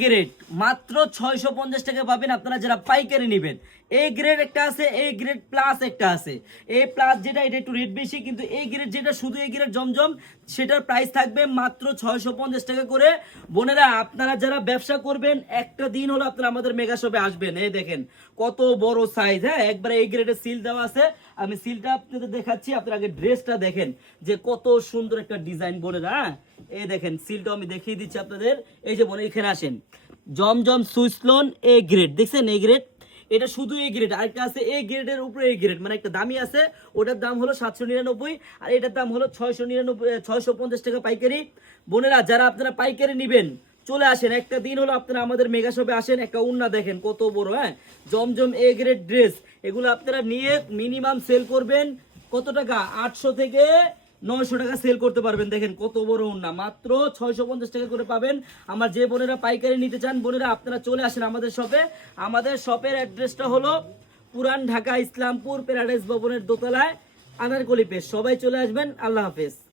Grade মাত্র 650 টাকা পাবেন আপনারা যারা পাইকারি নেবেন। এ গ্রেড একটা আছে, এ গ্রেড প্লাস একটা আছে। এ প্লাস যেটা এটা একটু রেট বেশি, কিন্তু এ গ্রেড যেটা শুধু এ গ্রেড জমজম সেটার প্রাইস থাকবে মাত্র 650 টাকা করে। বোনেরা আপনারা যারা ব্যবসা করবেন একটা দিন হলো আপনারা আমাদের মেগা শপে আসবেন। এই দেখেন কত বড় সাইজ, হ্যাঁ একবারে এই গ্রেডের সিল দেওয়া আছে। আমি সিলটা আপনাদের দেখাচ্ছি, আপনারা আগে ড্রেসটা দেখেন যে কত সুন্দর একটা ডিজাইন বোনেরা। হ্যাঁ এই দেখেন সিলটা আমি দেখিয়ে দিচ্ছি আপনাদের। এই যে বোন এখানে আসেন, জমজম সুইসলন এ গ্রেড দেখছেন, এ গ্রেড এটা শুধু এ গ্রেড। আরেকটা আছে এ গ্রেডের উপরে এ গ্রেড, মানে একটা দামি আছে, ওটার দাম হলো 799 আর এটার দাম হলো 650 টাকা পাইকারি। বোনেরা যারা আপনারা পাইকারি নেবেন চলে আসেন, একটা দিন হলো আপনারা আমাদের মেগা শপে আসেন। একটা উন্না দেখেন কত বড়, হ্যাঁ জমজম এ গ্রেড ড্রেস, এগুলো আপনারা নিয়ে মিনিমাম সেল করবেন কত টাকা, 800 থেকে 900 টাকা সেল করতে পারবেন। দেখেন কত বড় উন্না, মাত্র 650 টাকা করে পাবেন। আমার যে বোনেরা পাইকারি নিতে চান বোনেরা আপনারা চলে আসেন আমাদের শপে। আমাদের শপের অ্যাড্রেসটা হলো পুরান ঢাকা ইসলামপুর প্যারাডাইস ভবনের দোতলায়, আনারকলি পেজ। সবাই চলে আসবেন। আল্লাহ হাফেজ।